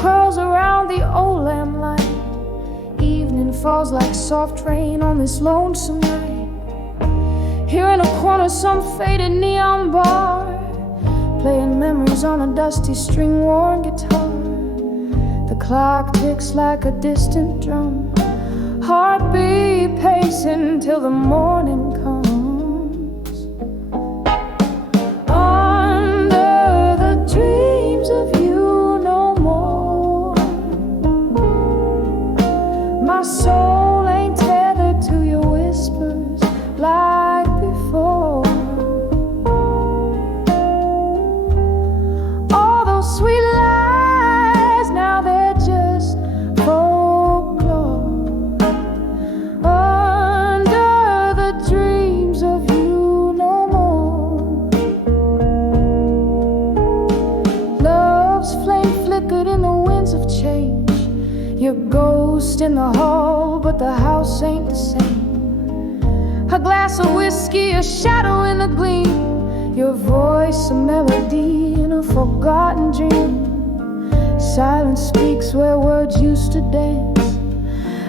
curls around the old lamplight. Evening falls like soft rain on this lonesome night. Here in a corner, some faded neon bar, playing memories on a dusty string-worn guitar. The clock ticks like a distant drum, heartbeat pacing till the morning comes. Under the dreams of you no more, my soul ain't tethered to your whispers like before. All those sweet lies, now they're just folklore. Under the dreams of you no more. Love's flame flickered in the winds of change. Your ghost in the hall, but the house ain't the same. A glass of whiskey, a shadow in the gleam. Your voice, a melody in a forgotten dream. Silence speaks where words used to dance.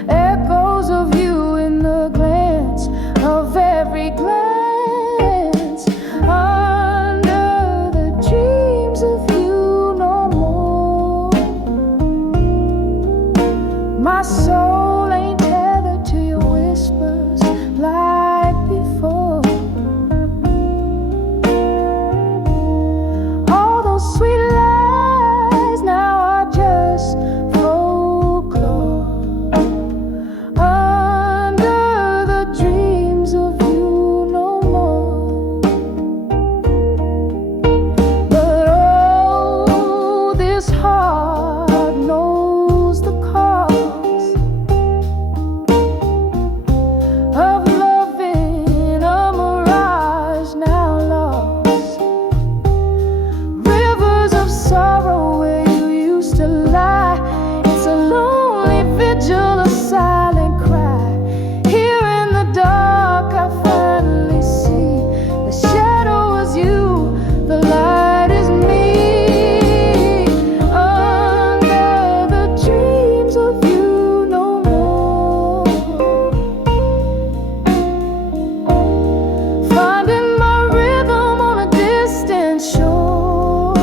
Echoes of you in the glance of every glance. Under the dreams of you no more, my soul ain't tethered to your whispers like before. All those sweet lies now are just folklore. Under the dreams of you no more. But oh, this heart knows the cost of loving a mirage now lost. Rivers of sorrow where you used to lie. It's a lonely vigil, a silent cry. Here in the dark I finally see the shadow was you, the light is me. Under the dreams of you no more. Finding my rhythm on a distant shore.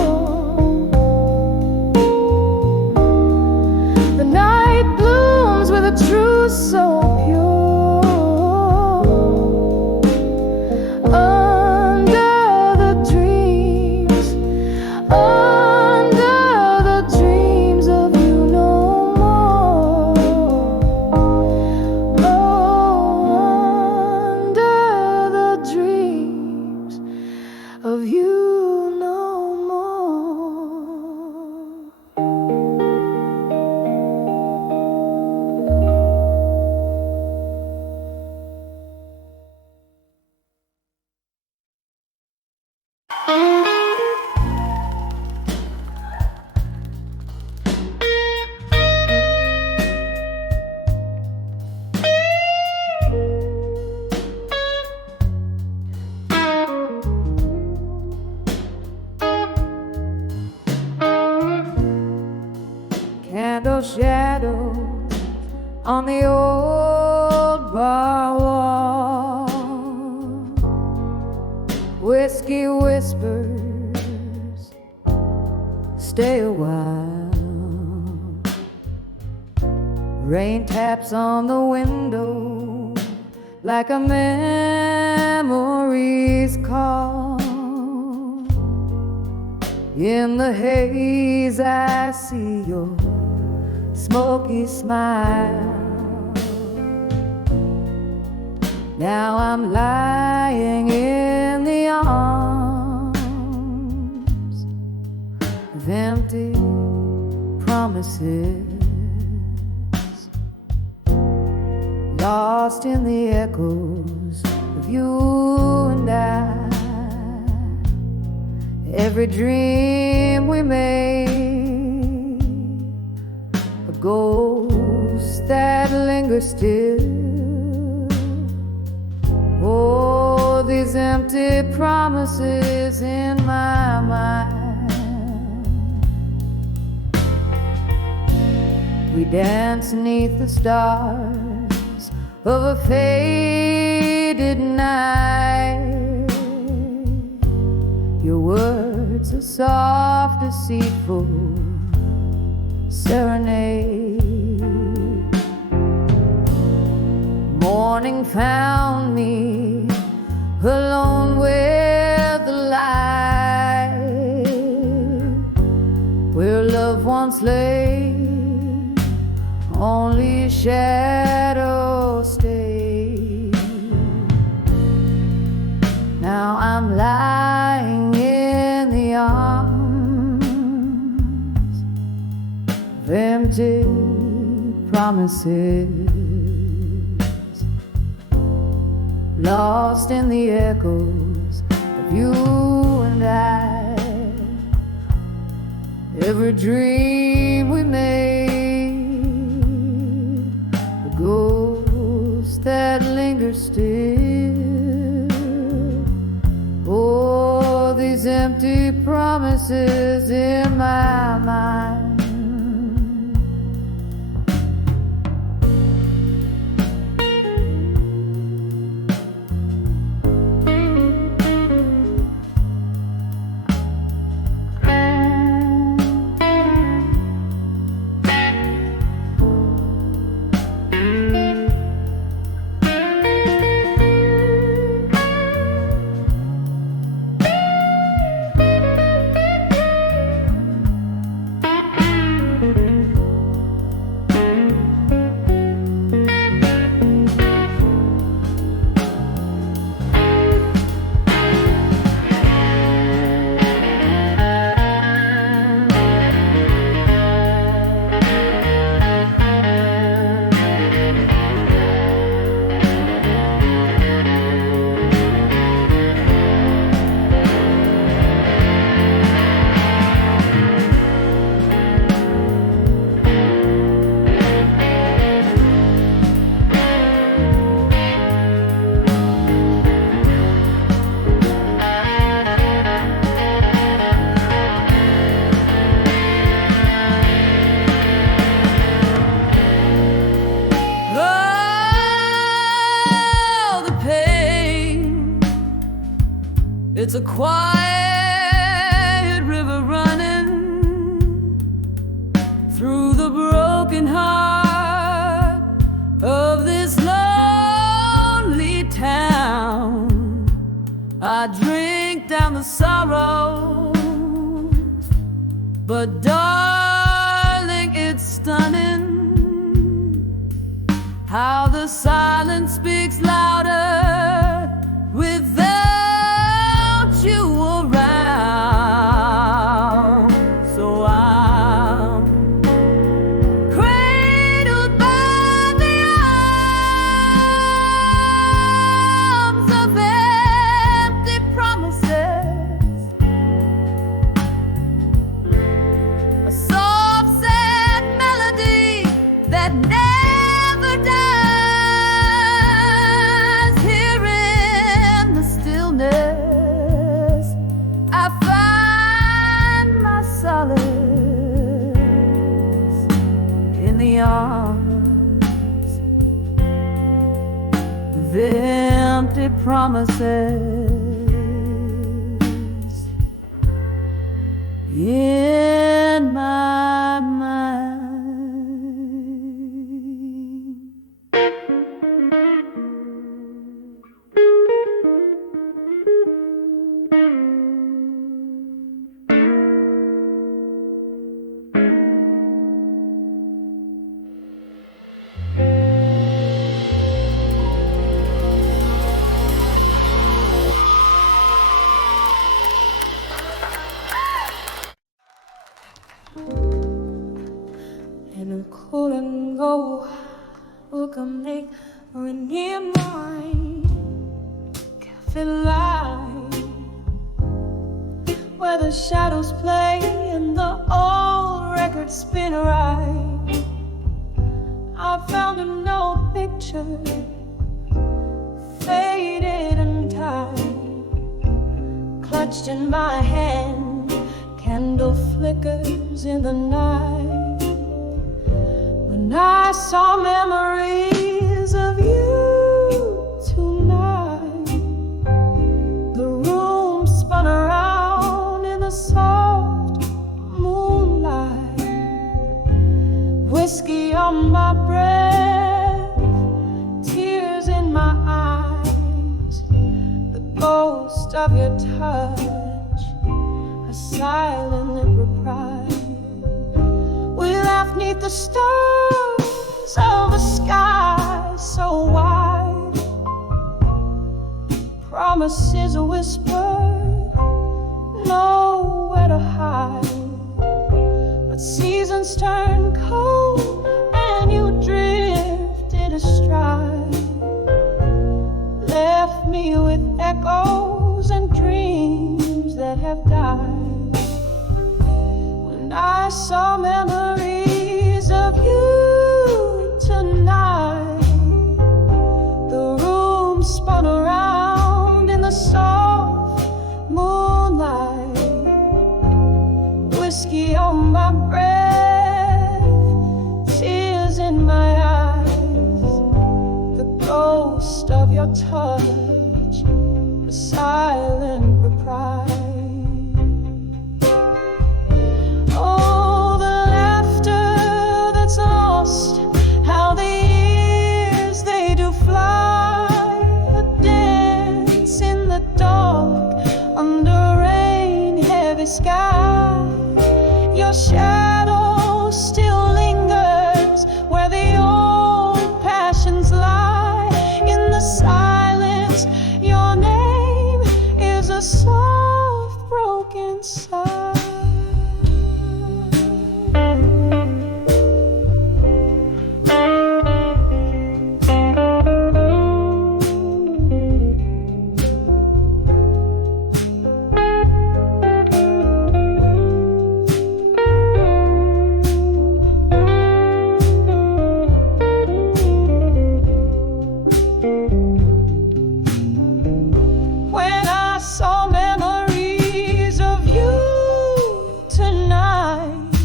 The night blooms with a truth so pure. Under the dreams of you no more. Under the dreams of you no more. Candle shadows on the old bar wall. Whiskey whispers, stay a while. Rain taps on the window like a memory's call. In the haze I see your smoky smile. Now I'm lying in the arms of empty promises, lost in the echoes of you and I. Every dream we made, a ghost that lingers still. Oh, these empty promises in my mind. We dance beneath the stars of a faded night. Your words are soft, deceitful serenade. Morning found me alone with the light, where love once lay, only shadow stayed. Now I'm lying in the arms of empty promises, lost in the echoes of you and I. Every dream we made, the ghost that lingers still. Oh, these empty promises in my mind. It's a quiet river running through the broken heart of this lonely town. I drink down the sorrows, but darling, it's stunning how the silence speaks louder without you around. So I'm cradled by the arms of empty promises, a soft sad melody that never dies. Here in the stillness in the arms of empty promises in my mind. And I couldn't go, look a make or near mine cafe light, where the shadows play and the old records spin right. I found an old picture, faded and tied, clutched in my hand, candle flickers in the night. saw memories of you tonight. The room spun around in the soft moonlight. Whiskey on my breath, tears in my eyes. The ghost of your touch, a silent lip reprise. We laughed 'neath the stars of a sky so wide. Promises whispered, nowhere to hide. But seasons turned cold and you drifted astride. Left me with echoes and dreams that have died. When I saw memories of you tonight, the room spun around in the soft moonlight. Whiskey on my breath, tears in my eyes. The ghost of your touch, a silent reprise. Oh, the laughter that's lost, how the years they do fly. A dance in the dark, under rain, heavy sky. Your shadow still lingers where the old passions lie. In the silence, your name is a soft broken sigh. When I saw memories of you tonight,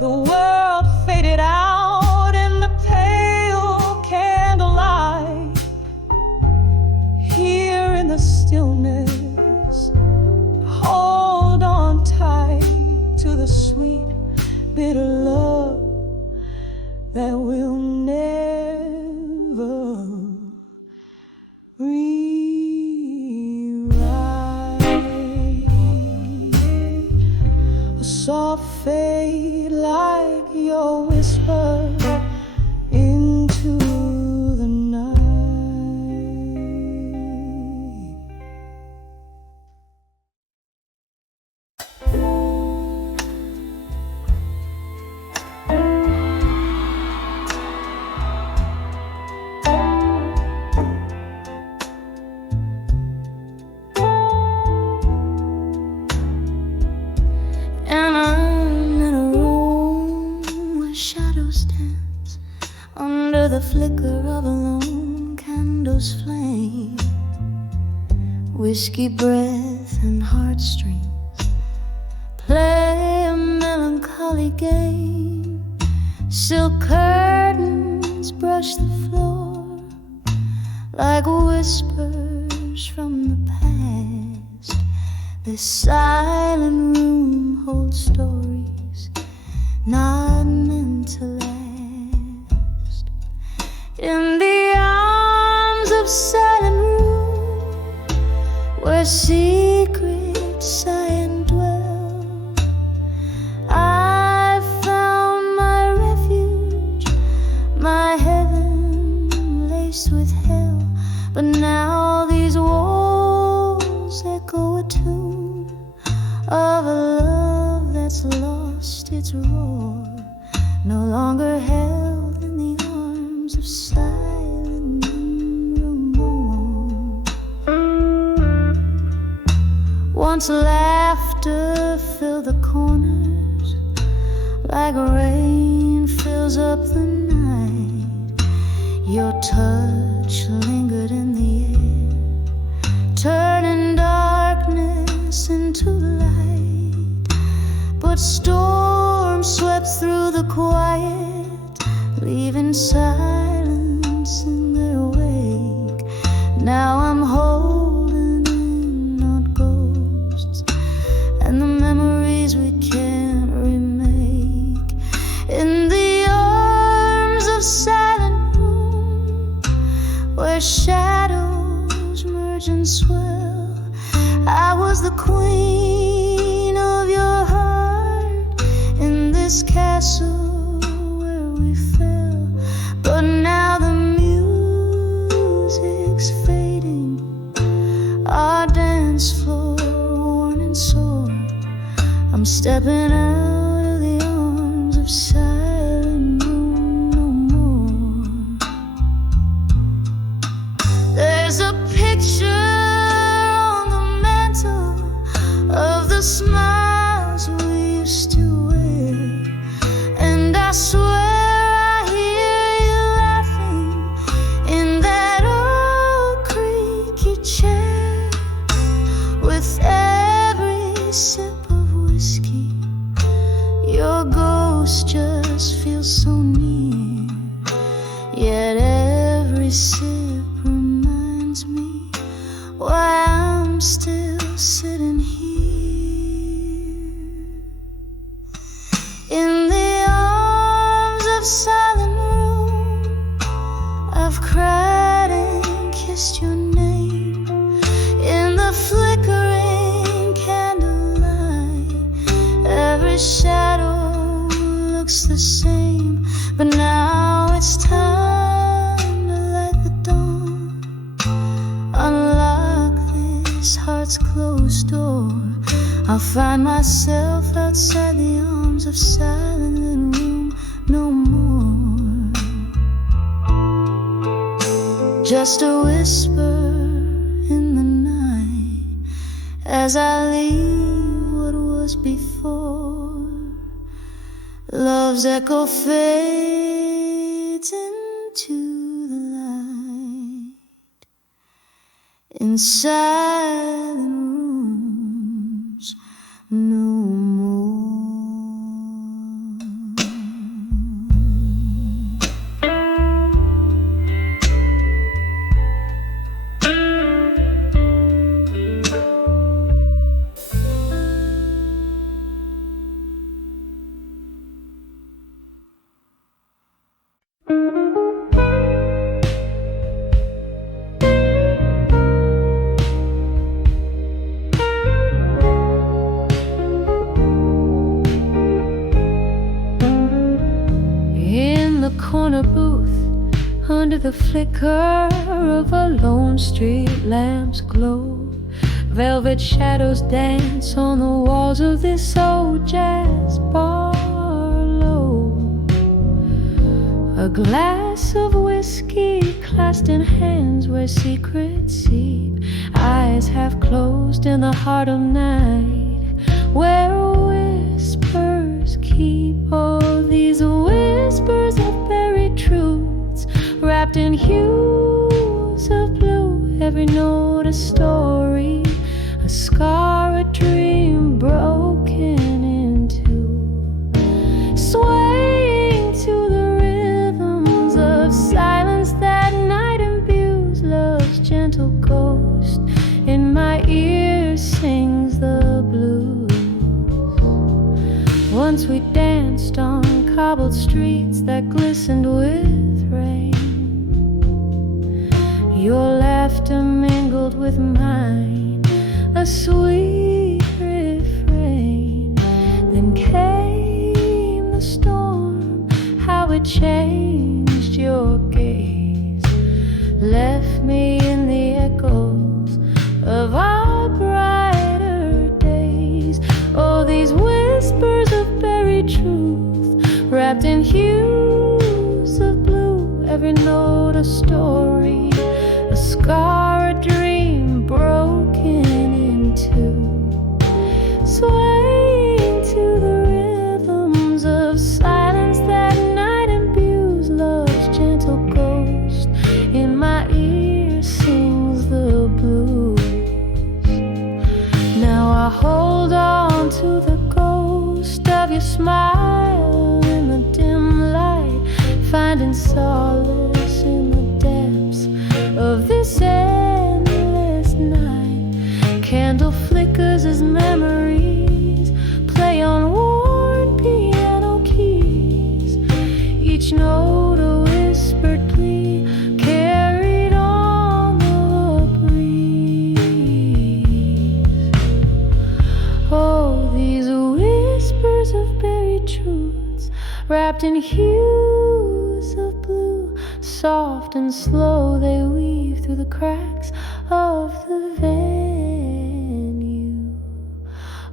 the world faded out in the pale candlelight. Here in the stillness, hold on tight to the sweet, bitter love that will never rewrite. A soft fade like your whisper into the night. And I'm in a room where shadows dance under the flicker of a lone candle's flame. Whiskey breath and heartstrings play a melancholy game. Silk curtains brush the floor like whispers from the past. This silent room holds stories not meant to last. In the arms of silent room, where secrets sigh and dwell, I found my refuge, my heaven laced with hell. But now these walls echo a tune of a love that's lost its roar, no longer held in the arms of silent remorse. Once laughter filled the corners like rain fills up the night. Your touch lingered in the air, turning darkness into light. But storms swept through the quiet, leaving silence in their wake. Now I'm holding in not ghosts and the memories we can't remake. In the arms of silent room where shadows merge and swell, I was the queen of your heart in this castle where we fell. But now the music's fading, our dance floor worn and sore. I'm stepping out of the arms of silent room no more. There's a picture of the smiles we used to wear, and I swear I hear you laughing in that old creaky chair. With every sip of whiskey, your ghost just feels so near. Yet every sip reminds me why I'm still sitting here. In the arms of silent room, I've cried and kissed your name. In the flickering candlelight, every shadow looks the same. But now it's time to light the dawn, unlock this heart's closed door. I'll find myself outside the arms of silent room no more. Just a whisper in the night as I leave what was before. Love's echo fades into the light in silent rooms no more. Corner booth, under the flicker of a lone street lamp's glow, velvet shadows dance on the walls of this old jazz parlor. A glass of whiskey clasped in hands where secrets seep, eyes half closed in the heart of night where whispers keep. All these whispers of buried truths wrapped in hues of blue, every note a story, a scar, a dream broken in two, swaying to the rhythms of silence that night imbues. Love's gentle ghost in my ear sings the blues. Once we danced on cobbled streets that glistened with rain. Your laughter mingled with mine, a sweet refrain. Then came the storm, how it changed your gaze, left me in the echoes of our brighter days. Oh, these whispers of buried truth wrapped in hues of blue, every note a story, a scar, a dream broken in two, swaying to the rhythms of silence that night imbues. Love's gentle ghost in my ear sings the blues. Now I hold on to the ghost of your smile in the dim light, find layers of buried truths, wrapped in hues of blue. Soft and slow they weave through the cracks of the venue.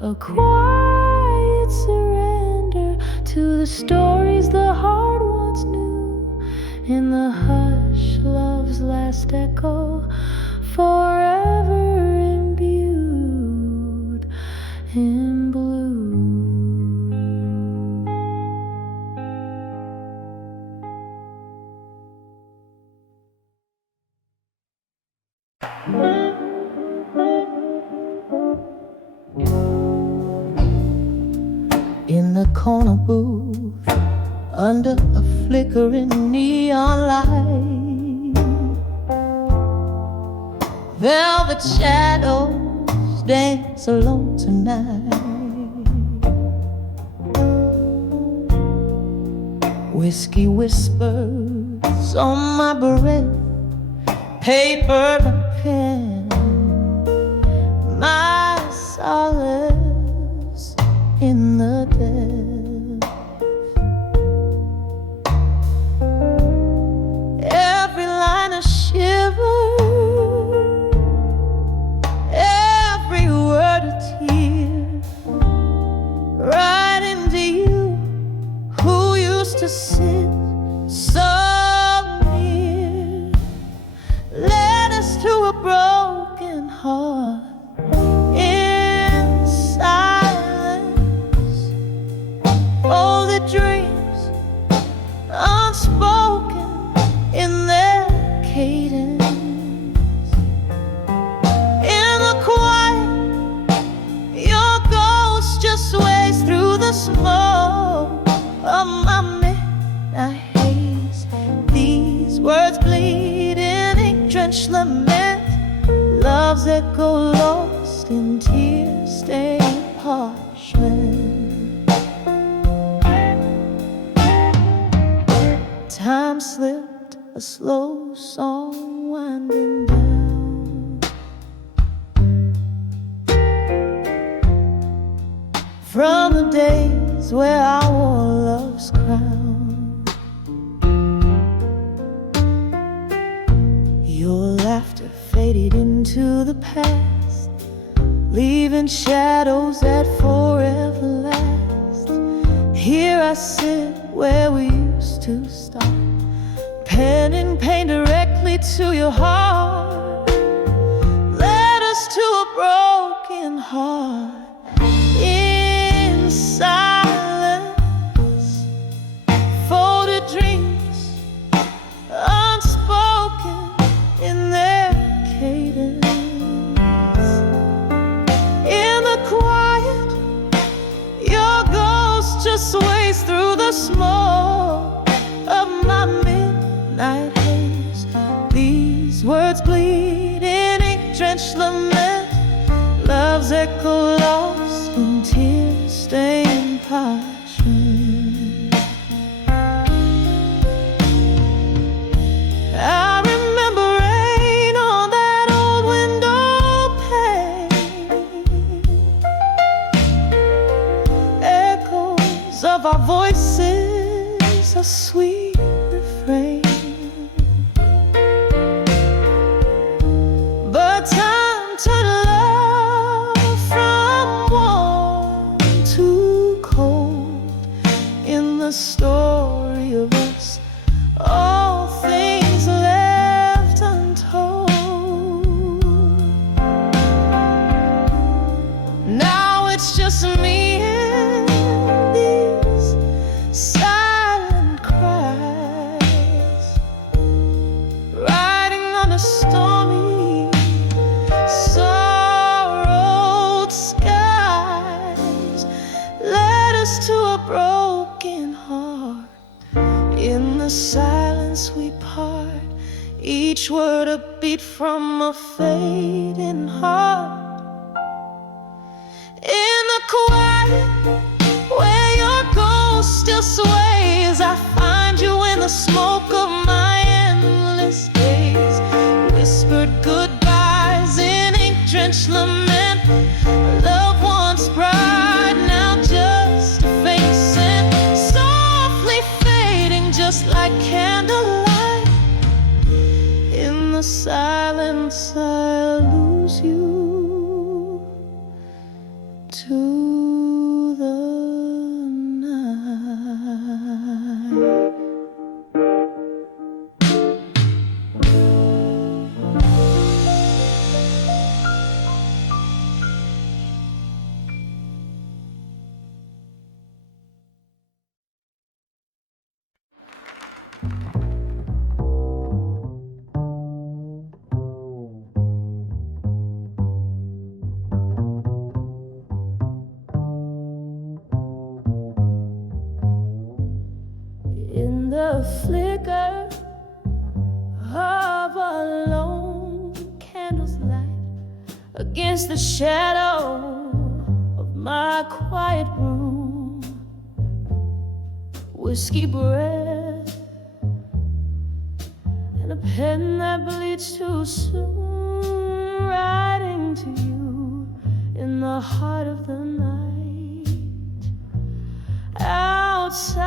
A quiet surrender to the stories the heart once knew. In the hush, love's last echo, forever imbued in blue. In the corner booth, under a flickering neon light, velvet shadows dance alone tonight. Whiskey whispers on my breath, paper and pen, my solace in the dead. Every line a shiver, every word a tear, right into you who used to sit so near. Led us to a broken heart in silence, folded dreams unspoken in their cadence. In the quiet, your ghost just sways through the smoke of my midnight haze. These words bleed in ink-drenched lament, love's echo lost in tear-stained parchment. Time slipped, a slow song winding down. From the days where I wore love's crown, your laughter faded into the past, leaving shadows that forever last. Here I sit where we used to stop, penning pain directly to your heart. Led us to a broken heart in silence, folded dreams unspoken in their cadence. In the quiet, your ghost just sways through the smoke of my midnight haze. These words bleed in ink-drenched lament, love's echo lost in tear-stained parchment. I remember rain on that old window pane, echoes of our voices, a sweet refrain. But time turned love from warm to cold. In the story of us, all things left untold. Now it's just me and these silent cries, riding on a stormy, sorrowed skies. Led us to a broken heart. In the silence we part, each word a beat from a fading heart. In the quiet, where your ghost still sways, I find you in the smoke of my endless days. Whispered goodbyes in ink-drenched lament, love once bright, now just a in the flicker of a lone candle's light against the shadow of my quiet room. Whiskey breath and a pen that bleeds too soon, writing to you in the heart of the night. Outside,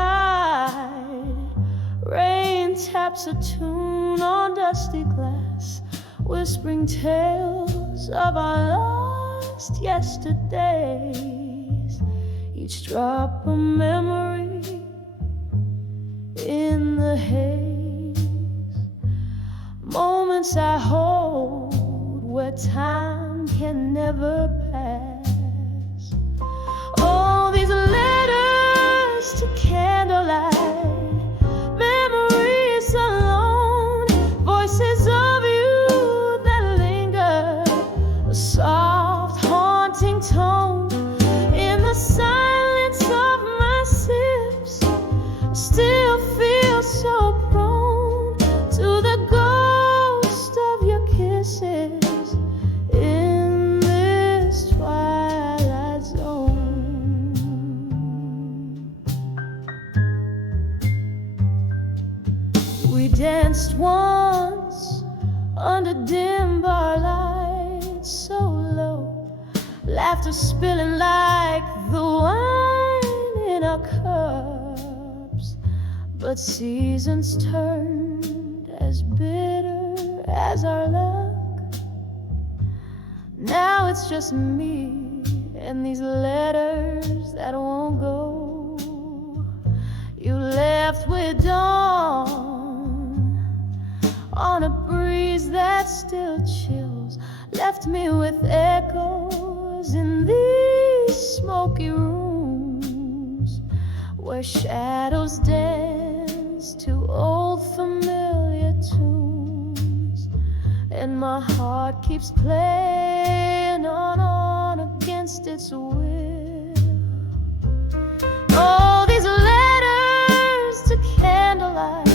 rain taps a tune on dusty glass, whispering tales of our lost yesterdays. Each drop a memory in the haze. Moments I hold where time can never pass. All these letters to candlelight, memories alone, voices of you that linger, a soft haunting tone in the silence of my sips. Still feel so prone to the ghost of your kisses in this twilight zone. We danced once under dim bar lights, so low, laughter spilling like the wine in our cups. But seasons turned as bitter as our luck. Now it's just me and these letters that won't go. You left with dawn on a breeze that still chills, left me with echoes in these smoky rooms where shadows dance to old familiar tunes, and my heart keeps playing on against its will. All these letters to candlelight,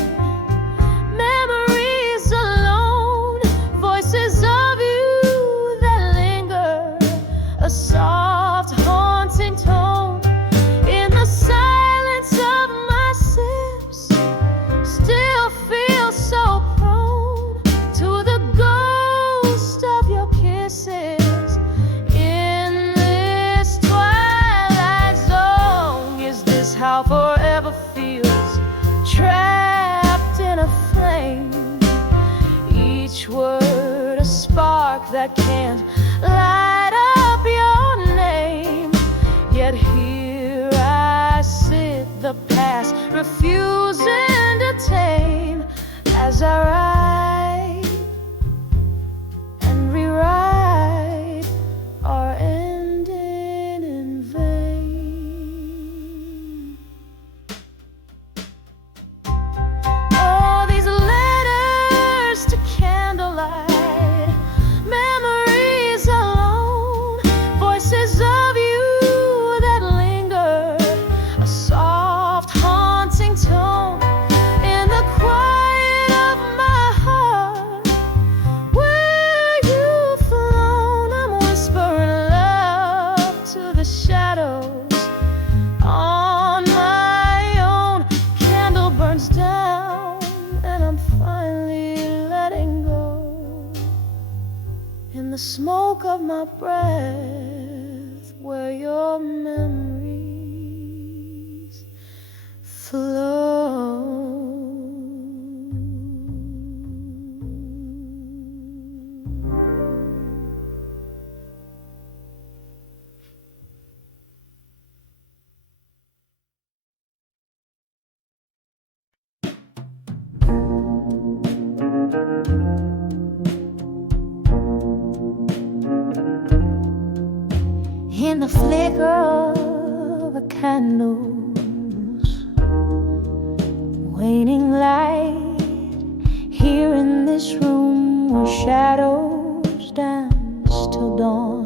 memories alone, voices of you that linger, a soft haunting tone in the silence of my sips. Still feel so prone to the ghost of your kisses in this twilight zone. Is this how forever feels? Trapped in a flame, each word a spark that can't light up your name. Yet here I sit, the past refusing to tame, as I write and rewrite our ending in vain. All these letters to candlelight, memories alone, voices of you that linger, a soft haunting tone in the quiet of my heart. Where you've flown, I'm whispering love to the shadows. On my own, candle burns down, and I'm finally letting go. In the smoke of my breath, where your memories flow. In the flicker of a candle's waning light, here in this room where shadows dance till dawn.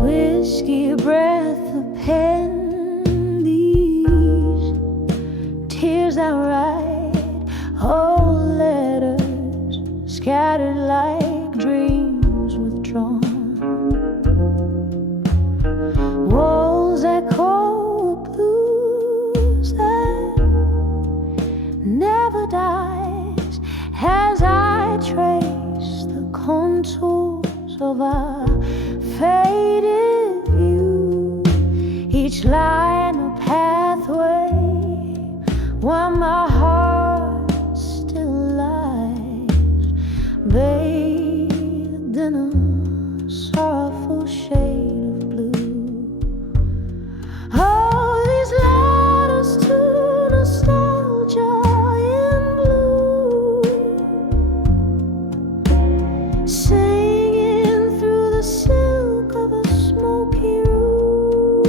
Whiskey breath, a pen, these contours of a faded view, each line a pathway where my heart still lies, bathed in a sorrowful shade of blue. Oh, these letters to nostalgia in blue, singing through the silk of a smoky room,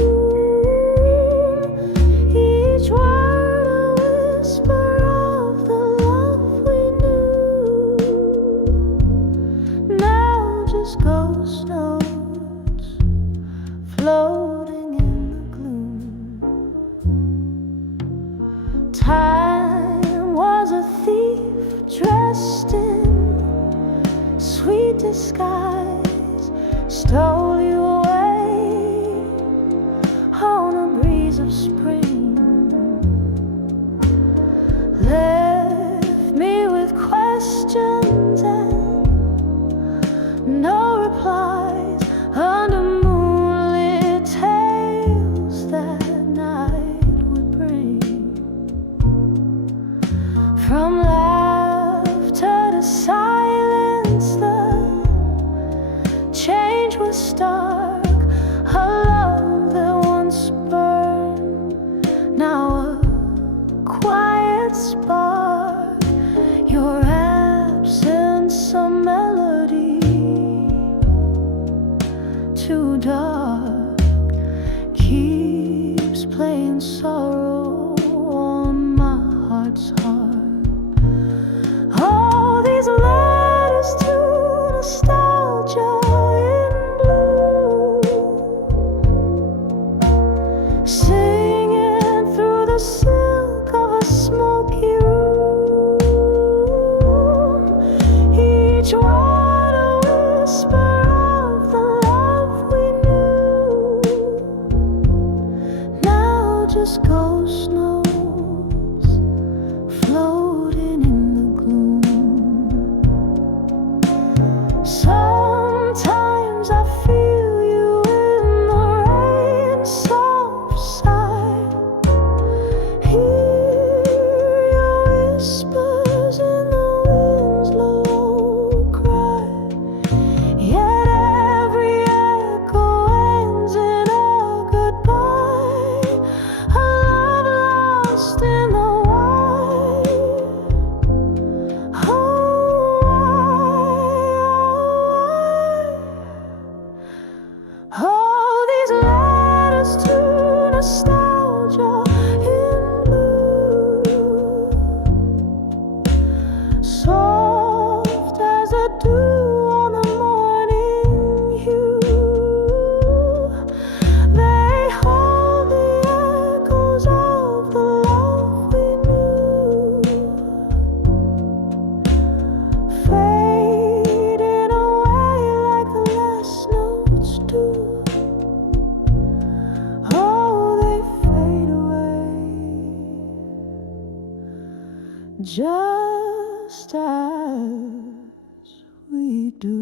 each word a whisper of the love we knew. Now just ghost notes floating in the gloom. Time was a thief dressed in sweet disguise, stole you away on a breeze of spring, left me with questions and no replies under moonlit tales that night would bring. From laughter to silence, the change was stark. A love that once burned, now a quiet spark. Your absence a melody too dark, keeps playing sorrow on my heart's harp. All these letters to nostalgia in blue, singing through the silk of a smoky room, each word a whisper of the love we knew. Now just ghost notes floating in the gloom. Sometimes I feel you in the rain, soft sigh, hear your whispers in the wind's low cry. Yet every echo ends in a goodbye, a love lost in the wild. Oh, all these letters to nostalgia in blue, soft as a dew on the morning hue, they hold the echoes of the love we knew, fading away like the last notes do. Oh, they fade away just as we do.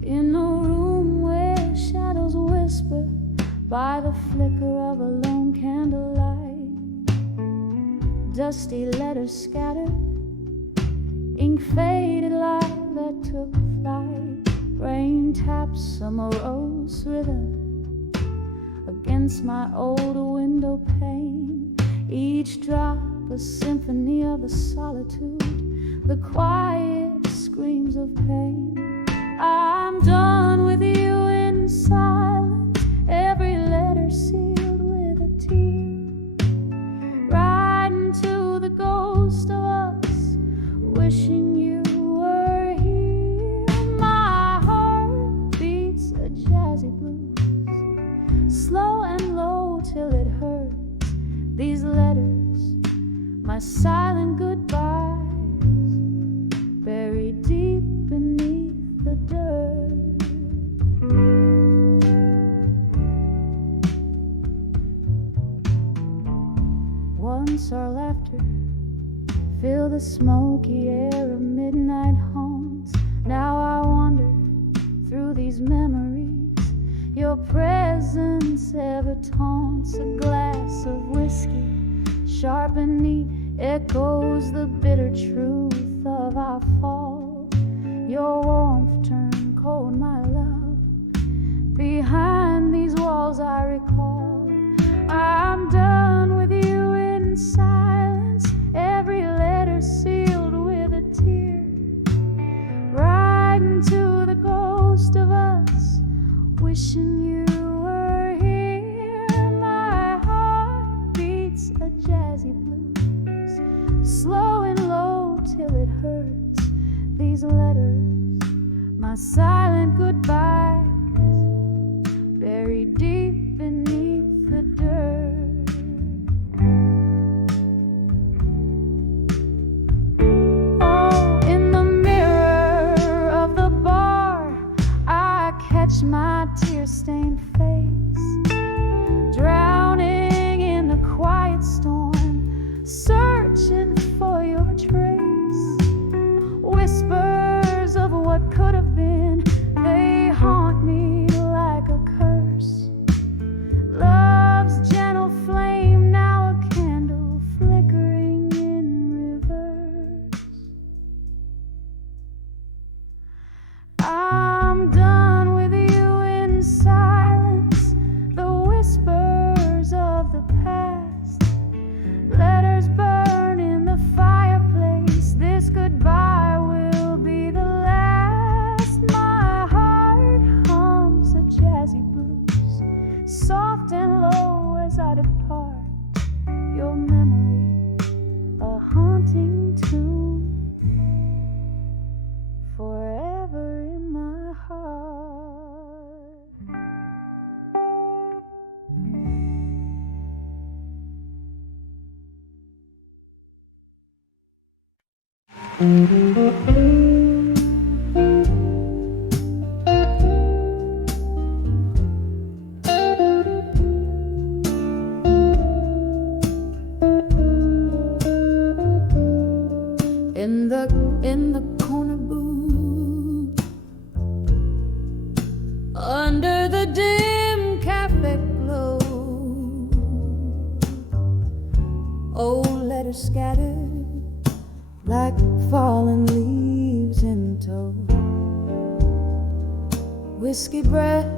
In a room where shadows whisper by the flicker of a lone candlelight, dusty letters scattered, ink faded light that took flight, rain taps a morose rhythm against my old window pane, each drop a symphony of a solitude, the quiet screams of pain. I'm done with you inside. letters, my silent goodbyes, buried deep beneath the dirt. Once our laughter filled the smoky air of midnight haunts. Now I wander through these memories. Your presence ever taunts. A glass of whiskey, sharp and neat, echoes the bitter truth of our fall. Your warmth turned cold, my love. Behind these walls I recall, I'm done with you in silence. Every letter sealed with a tear, riding to the ghost of us, wishing you were here. My heart beats a jazzy blues, slow and low till it hurts. These letters, my silent goodbyes, buried deep beneath the dirt. Oh, in the mirror of the bar, I catch my tear-stained face, drowning in the quiet storm, searching for your trace. Whispers of what could have been, they haunt me like a curse. Love's gentle flame, now a candle flickering in reverse. I'm done with you in silence, the whispers of the past. Letters burn in the fireplace, this goodbye will be the last. My heart hums a jazzy blues, soft and low as I depart. Your memory, a haunting tune, forever in my heart. In the corner booth, under the dim cafe glow, old letters scattered like fallen leaves in tow. Whiskey breath,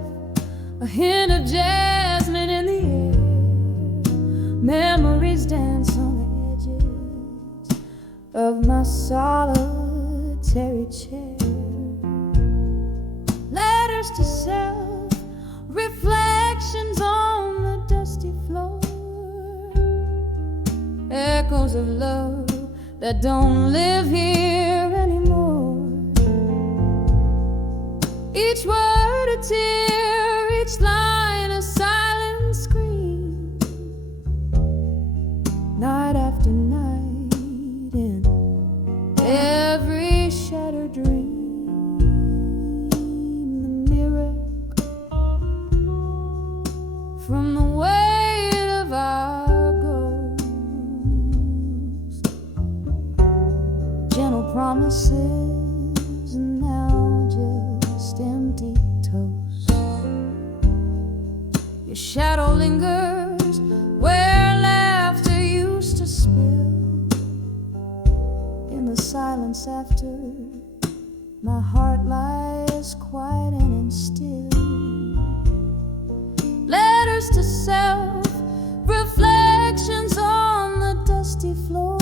a hint of jasmine in the air. Memories dance on the edges of my solitary chair. Letters to self, reflections on the dusty floor, echoes of love that don't live here anymore. Each word a tear, each line a silent scream, night after night in every shattered dream. The mirror from the weight of our ghost, gentle promises and now just empty toast. Your shadow lingers where laughter used to spill. In the silence after, my heart lies quiet and still. Letters to self, reflections on the dusty floor,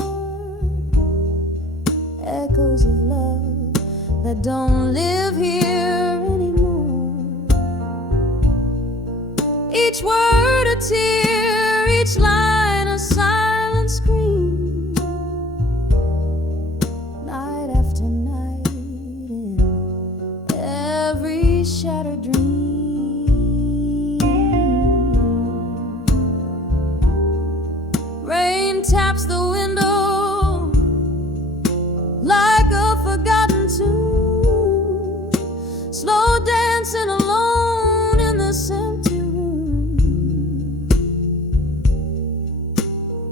echoes of love that don't live here anymore. Each word a tear, each line a silent scream, night after night in every shattered dream. Rain taps the window like a forgotten tune, slow dancing alone in this empty room.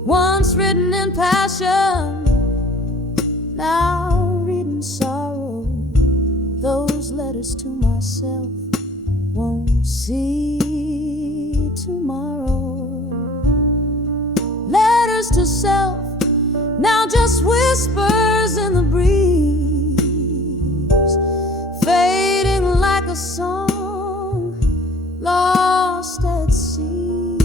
Once written in passion, now reading sorrow. Those letters to myself won't see tomorrow. Letters to self, now just whispers in the breeze, fading like a song lost at sea.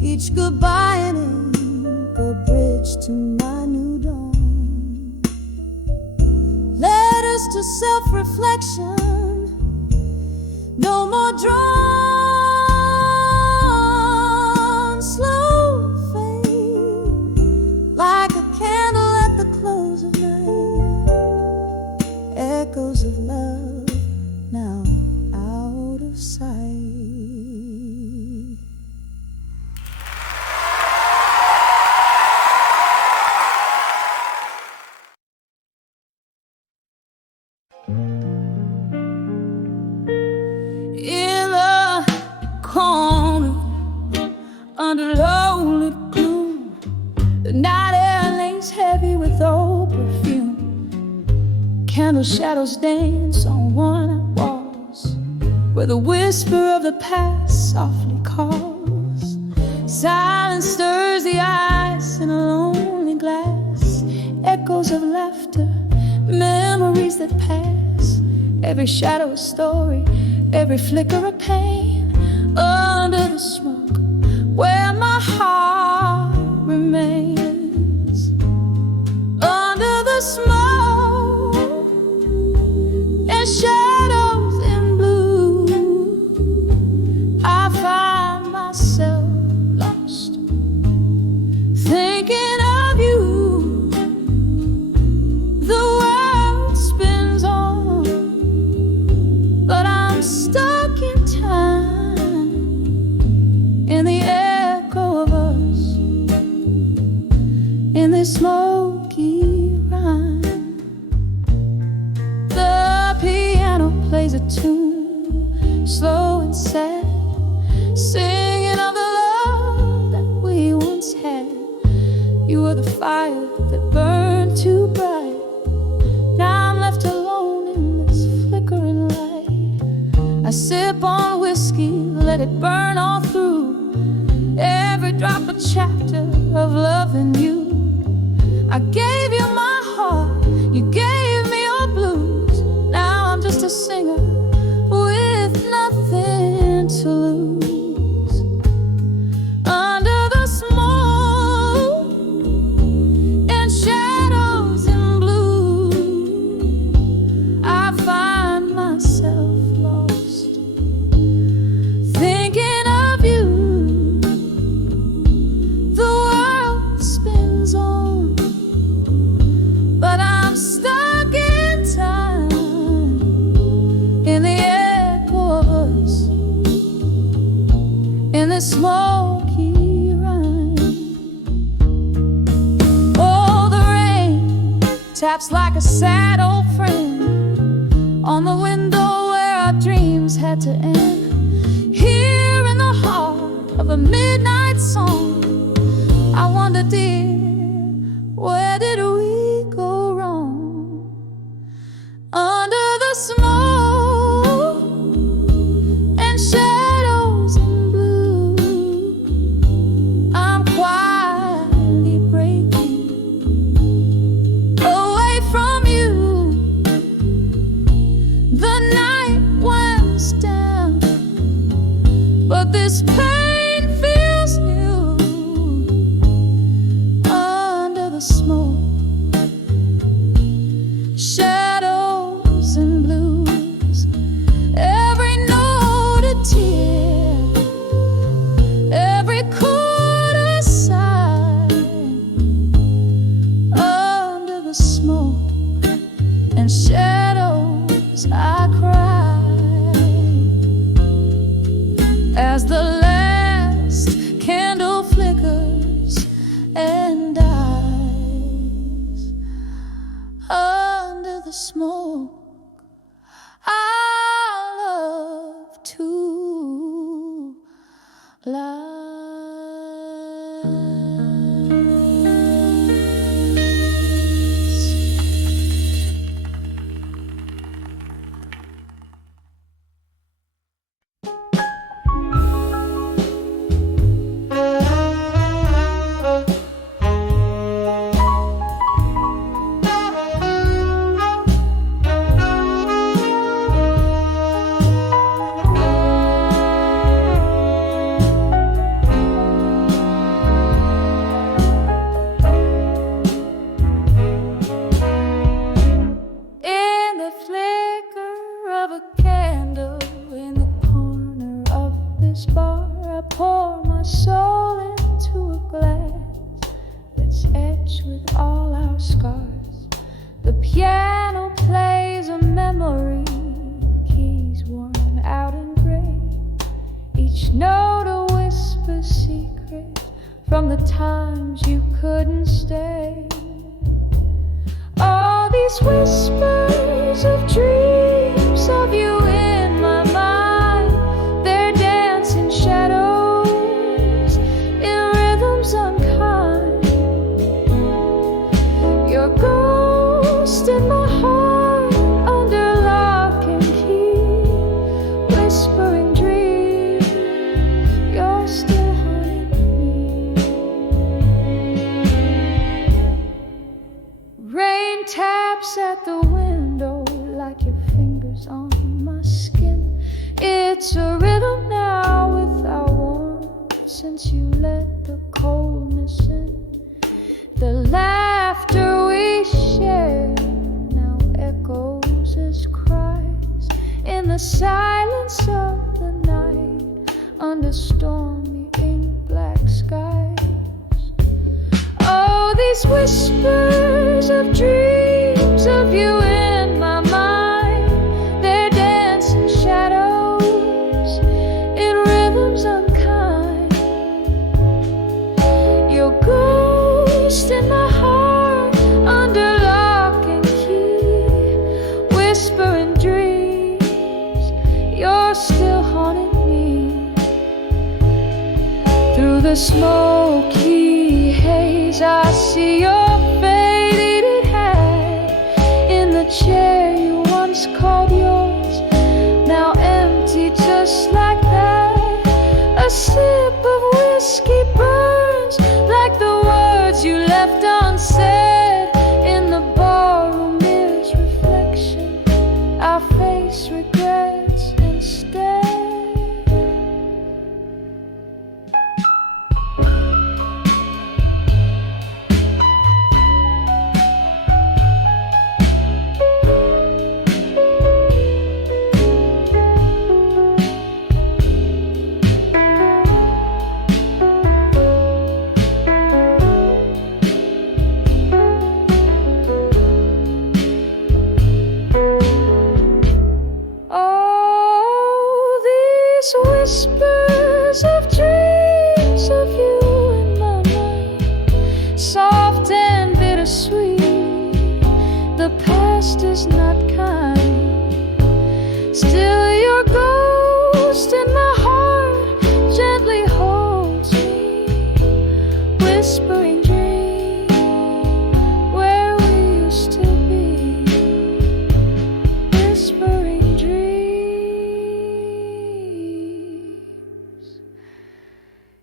Each goodbye an ink, a bridge to my new dawn. Letters to self-reflection, no more drawn, slow fade, like a candle at the close of night. Echoes of love now out of sight. In the corner, under lonely gloom, the night air lays heavy with old perfume. Candle shadows dance on worn-out walls, where the whisper of the past softly calls. Silence stirs the ice in a lonely glass. Echoes of laughter, memories that pass. Every shadow a story, every flicker a pain. Under the smoke, where my heart remains. Under the smoke and shadows in blue, I find myself lost, thinking of you. The world spins on, but I'm stuck in time, in the echo of us, in this smoky rhyme. The piano plays a tune, slow and sad, singing of the love that we once had. You were the fire that burned too bright. Now I'm left alone in this flickering light. I sip on whiskey, let it burn all through. Every drop a chapter of loving you. I gave you my heart, you gave me your blues. Now I'm just a singer with nothing to lose. Under the smoke and shadows in blue, I find myself lost, thinking of you. The world spins on, but I'm stuck in time, in the echo of us, in this smoky rhyme. Oh, the rain taps like a sad old friend on the window where our dreams had to end. Here in the heart of a midnight song, I wonder, dear, where did we go wrong? Under the smoke and shadows in blue, I'm quietly breaking away from you. The night winds down, but this pain feels new. Smoky haze, I see your faded hat in the chair you once called yours, now empty just like that. A sip of whiskey burns like the words you left unsaid. In the barroom mirror's reflection, our face regrets instead. Whispers of dreams of you in my mind, soft and bittersweet. The past is not kind. Still your ghost in my heart gently holds me, whispering dreams where we used to be, whispering dreams.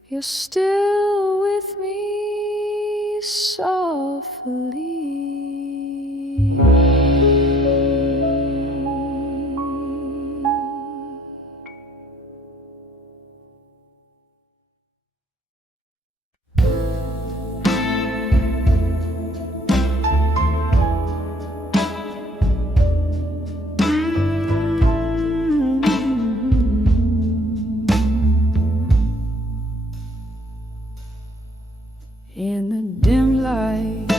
You're still with me softly. In the dim light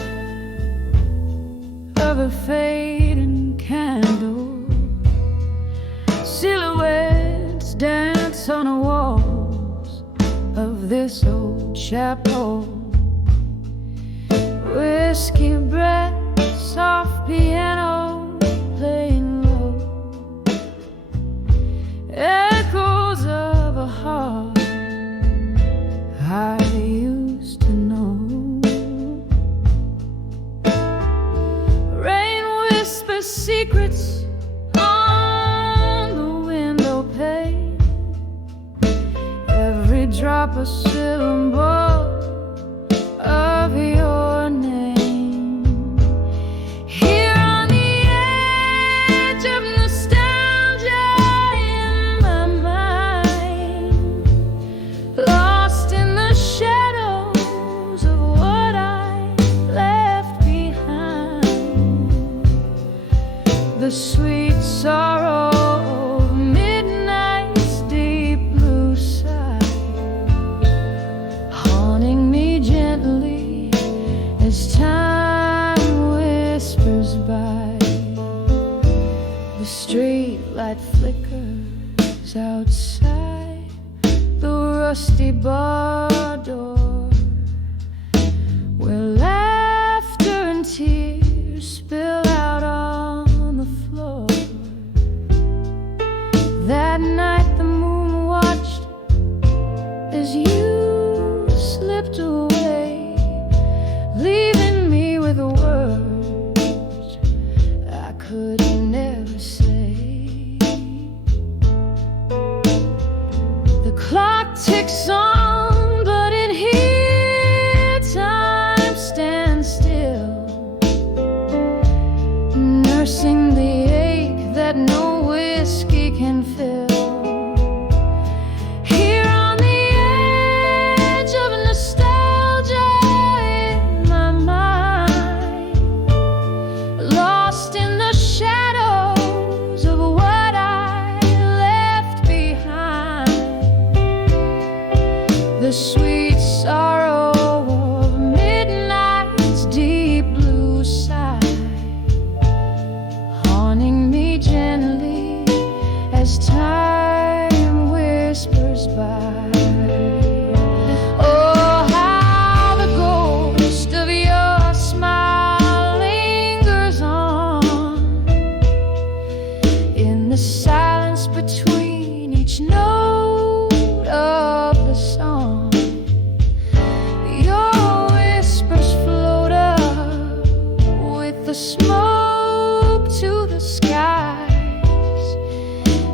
of a fading candle, silhouettes dance on the walls of this old chapel. Whiskey breath, soft piano playing low, echoes of a heart I used a syllable of your name. Here on the edge of nostalgia in my mind, lost in the shadows of what I left behind, the sweet sorrow of midnight's deep blue sigh, haunting me gently as time whispers by. The street light flickers outside the rusty bar door, where laughter and tears spill out on the floor. That night the moon watched as you slipped away, leaving me with words I could never say. The clock ticks on, but in here time stands still, nursing the ache that no whiskey can fill. Here on the edge of nostalgia in my mind, lost in the shadows of what I left behind, the sweet sorrow of midnight's deep blue sigh, haunting me gently as time whispers by. Oh, how the ghost of your smile lingers on in the silence between each note of the song. Your whispers float up with the smoke to the skies,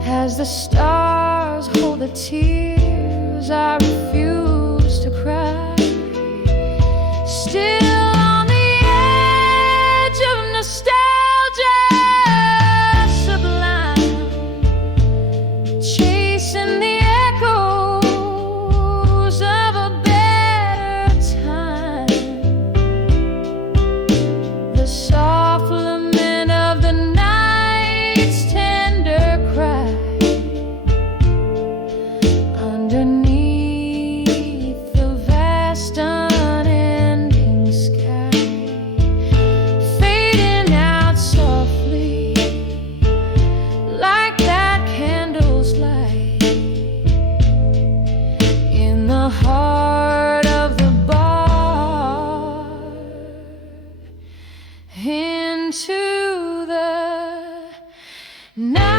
as the stars hold the tears I refuse to cry. Still on the edge of nostalgia sublime, chasing the echoes of a better time, the soft lament of the night's tender cry, underneath the vast unending sky, fading out softly like that candle's light in the heart of the bar, into the night.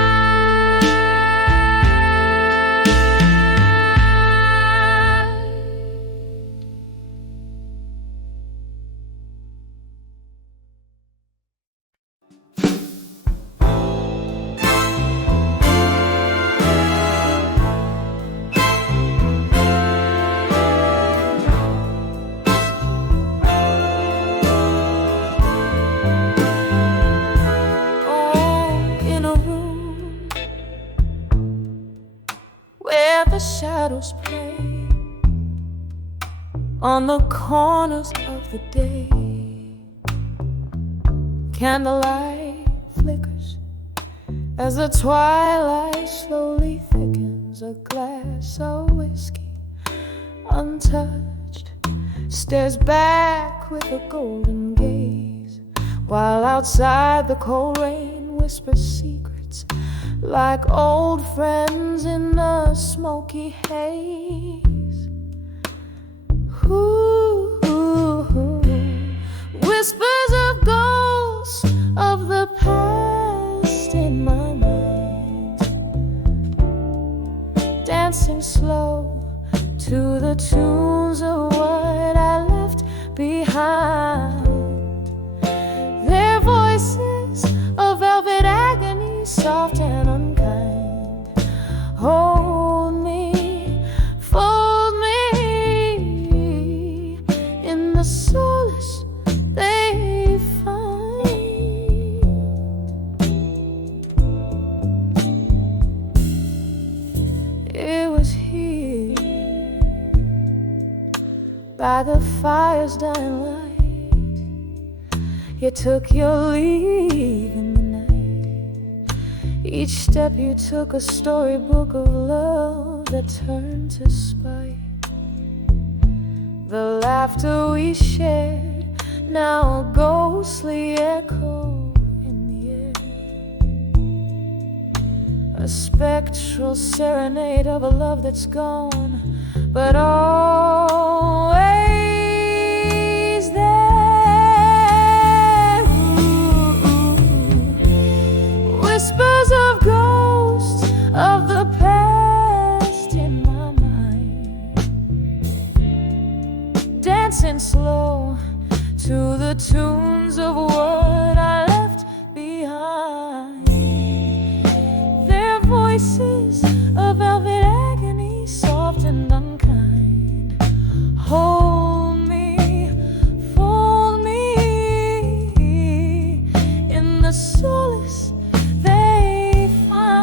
Oh, in a room where the shadows play on the corners of the day, candlelight flickers as the twilight slowly thickens. A glass of whiskey untouched stares back with a golden gaze, while outside the cold rain whispers secrets like old friends in the smoky haze. Ooh, whispers of ghosts of the past in my mind, dancing slow to the tunes of what I left behind. Their voices of velvet agony, soft and unkind, hold me, fold me by the fire's dying light. You took your leave in the night. Each step you took a storybook of love that turned to spite. The laughter we shared, now a ghostly echo in the air. A spectral serenade of a love that's gone, but always there. Whispers of ghosts of the past in my mind, dancing slow to the tunes of what I left behind. Their voices of velvet agony, soft and unkind. Hold me, fold me in the solace they find.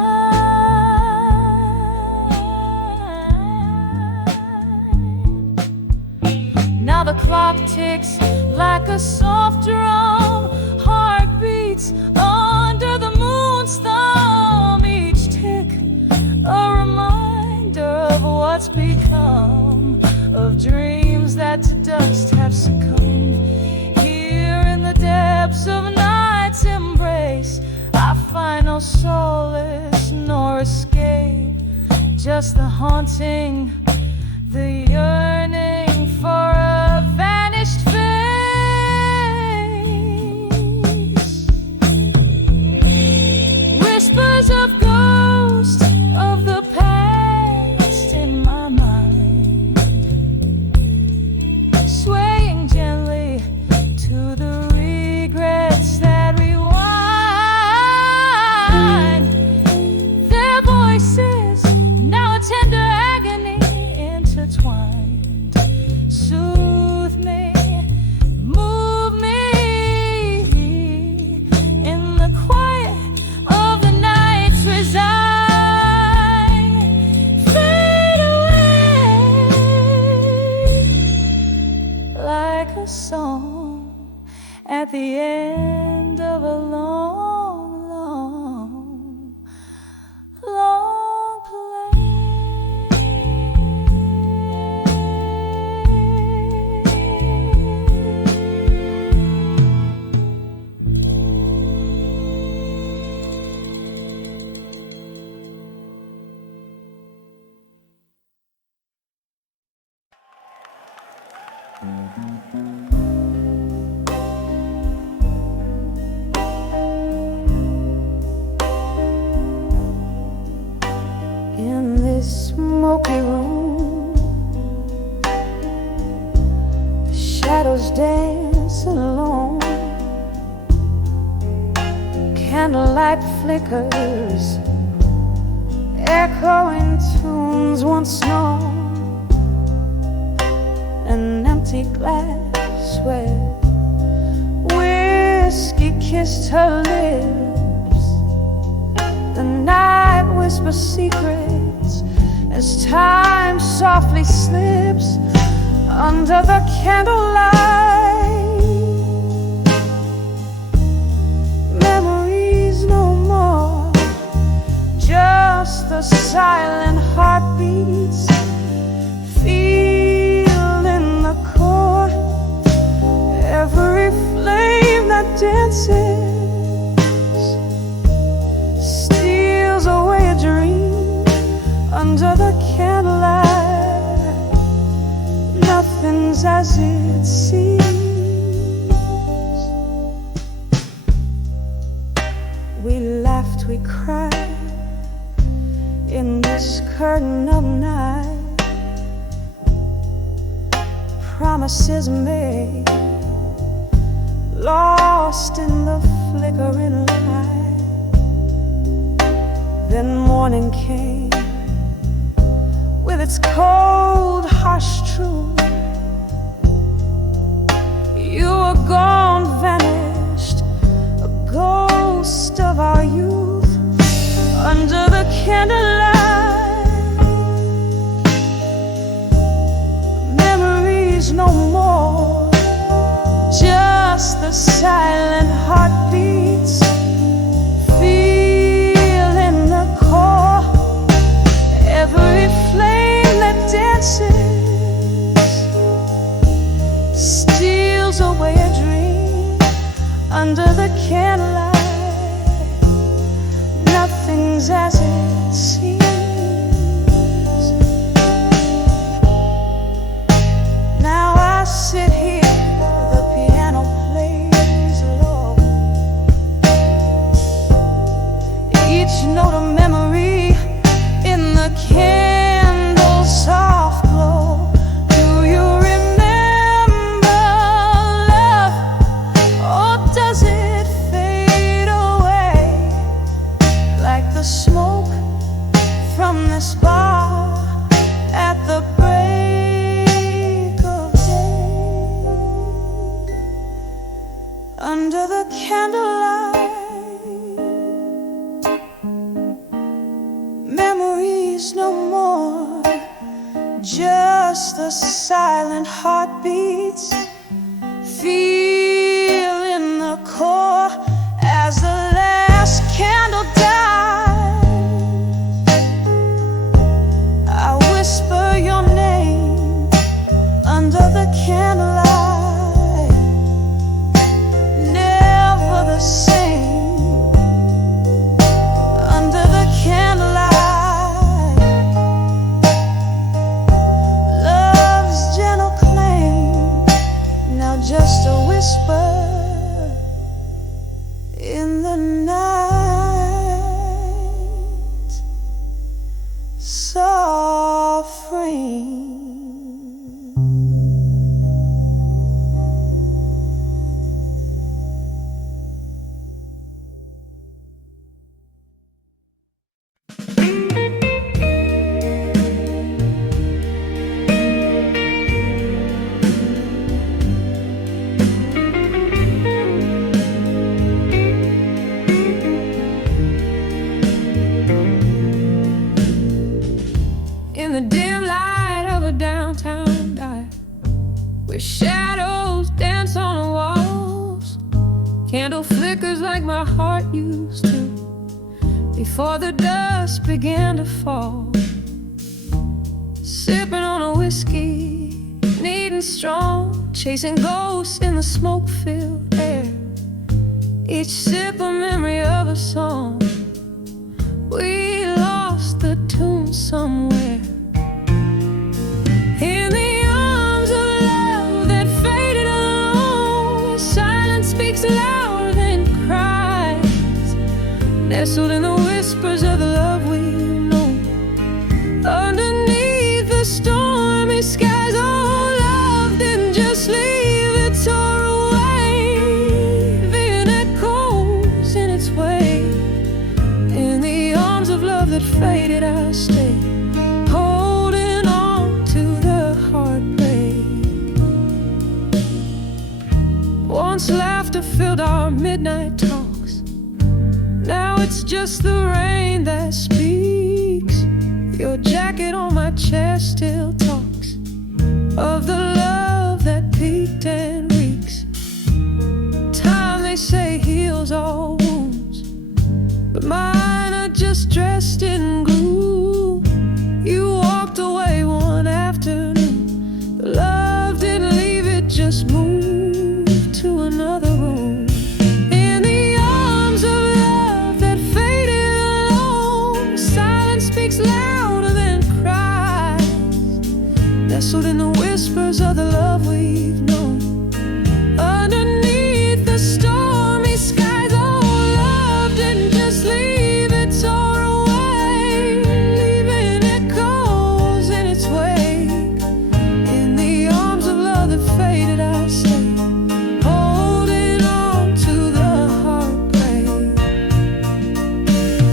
Now the clock ticks like a soft drum, heart beats under the moon's thumb. Each tick a reminder of what's become, of dreams that to dust have succumbed. Here in the depths of night's embrace, I find no solace nor escape, just the haunting, the yearning for a vanished face. Whispers of ghosts of the past in my mind, swaying gently to the regrets that rewind. Their voices, now a tender agony intertwined. Soothe me, move me in the quiet of the night's resign. Fade away like a song at the end of a long, long, long play. In this smoky room, the shadows dance alone. Candlelight flickers, echoing tunes once known. An empty glass where whiskey kissed her lips. The night whispers secrets as time softly slips under the candlelight. Memories no more, just the silent heartbeats. Feel in the core every flame that dances, steals away a dream under the candlelight. Nothing's as it seems. We laughed, we cried in this curtain of night. Promises made, lost in the flickering light. Then morning came with its cold, harsh truth. You were gone, vanished, a ghost of our youth under the candlelight. Memories memories no more, just the silent heartbeats. Feel in the core, every flame that dances steals away a dream under the candlelight. Nothing's as it seems. Now I sit here, the piano plays low, each note a memory in the candle's soft glow. Do you remember love, or does it fade away like the smoke from this bar at the break of day? Under the candlelight, memories no more, just the silent heartbeats. Feel in the core as the last candle dies. I whisper your name under the candlelight, never the same. Under the candlelight, love's gentle claim, now just a whisper in the night, soft rain. In the dim light of a downtown dive, where shadows dance on the walls, candle flickers like my heart used to before the dust began to fall. Sipping on a whiskey, neat and strong, chasing ghosts in the smoke-filled air. Each sip a memory of a song. We lost the tune somewhere. In the arms of love that faded alone, silence speaks louder than cries, nestled in the whispers of the love we've known. Underneath the stormy skies, oh, love didn't just leave, it tore away, leaving echoes in its way. In the arms of love that faded, I stay, holding on to the heartbreak. Once laughter filled our midnight talks, now it's just the rain that speaks. Your jacket on my chest still talks of the love that peaked and reeks. Time, they say, heals all wounds, but mine are just dressed in gloom. You walked away one afternoon, but love didn't leave, it just moved to another room. In the arms of love that faded alone, silence speaks louder than cries, nestled in the whispers of the love we've known. Underneath the stormy skies, oh, love didn't just leave, it tore away, leaving echoes in its wake. In the arms of love that faded, I stay, holding on to the heartbreak.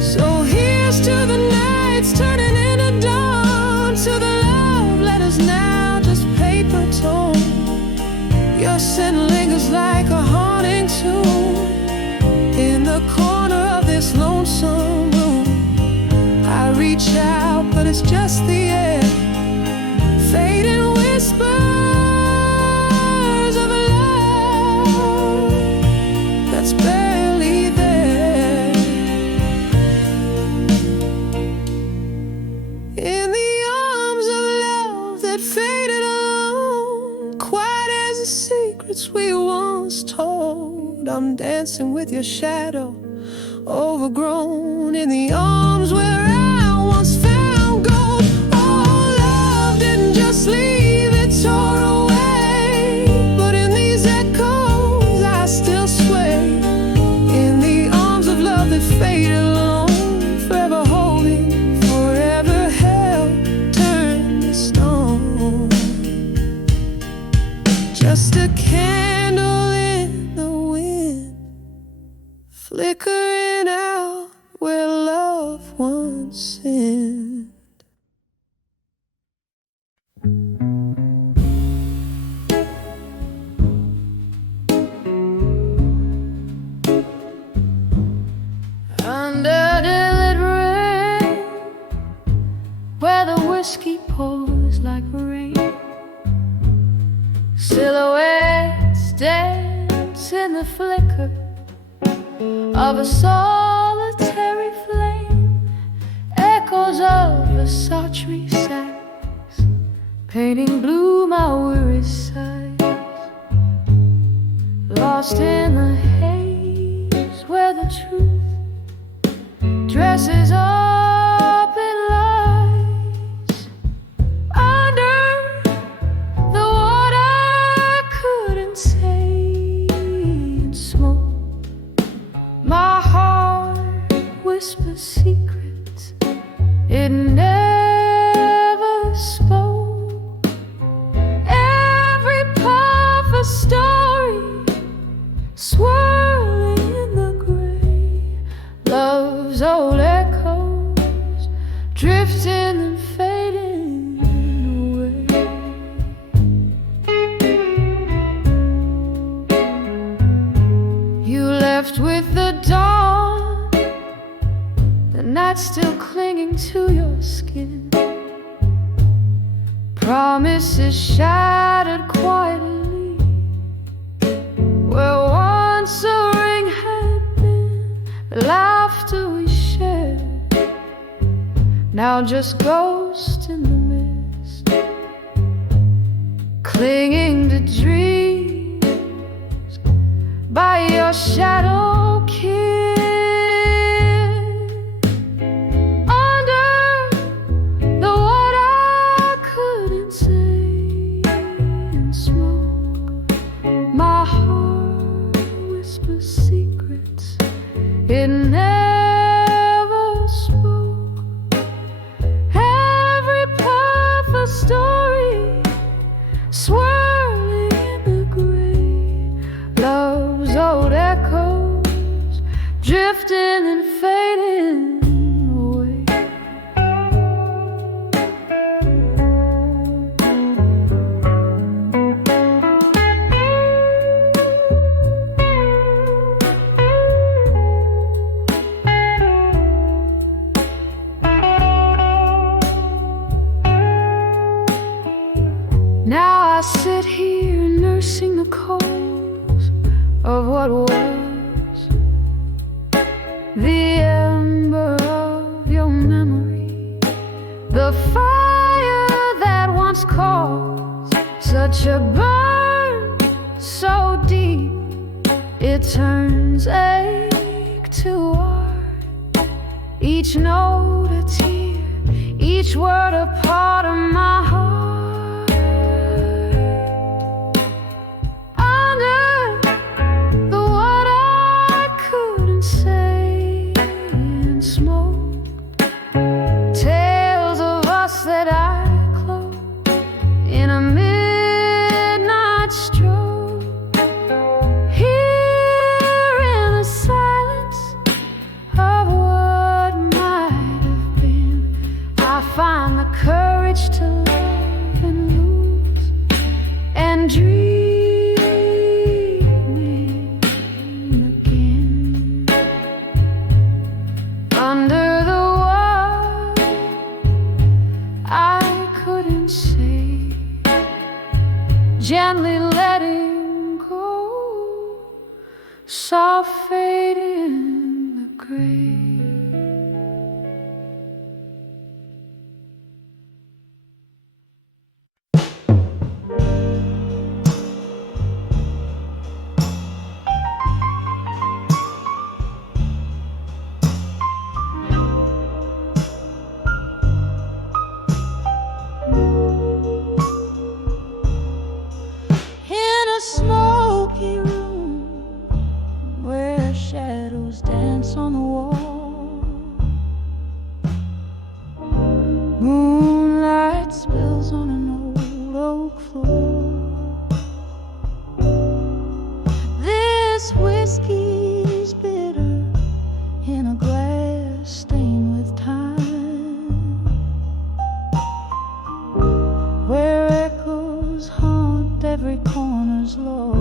So here's to the nights turning into dawn, to the love letters now just paper torn. Your scent lingers like a haunting tune in the corner of this lonesome room. I reach out, but it's just the air, fading whispers words we once told. I'm dancing with your shadow, overgrown in the arms where I once found gold. Oh, love didn't just leave, it tore away. But in these echoes I still sway, in the arms of love that faded alone, forever holding, forever held, turned to stone. Just a candle in the wind, flickering out where love once sinned. Under deliberate, where the whiskey pours like rain, silhouettes dance in the flicker of a solitary flame. Echoes of a sultry sax, painting blue my weary sighs. Lost in the haze where the truth dresses up in lies. Under the water I couldn't say in smoke, my heart whispers secrets it never spoke. Every puff a story, swirling in the gray. Love's old echoes, drifting and fading away. You left with the dawn, the night still clinging to your skin. Promises shattered quietly, where once a ring had been. The laughter we shared, now just ghosts in the mist, clinging to dreams by your shadow kiss. Under the water I couldn't say in smoke, my heart whispers secrets it never spoke. Every puff a story, swirling in the gray. Love's old echoes, drifting and fading away. Now I sit here nursing the coals of what was, the ember of your memory, the fire that once caused such a burn so deep it turns ache to art. Each note a tear, each word a part of my heart. That I close in a midnight stroll. Here in the silence of what might have been, I find the courage to love and lose and dreaming again. Under the I couldn't say, gently letting go, soft fade in the grave. smoky room where shadows dance on the wall. Moonlight spills on an old oak floor. This whiskey's bitter in a glass stained with time, where echoes haunt every corner's lore.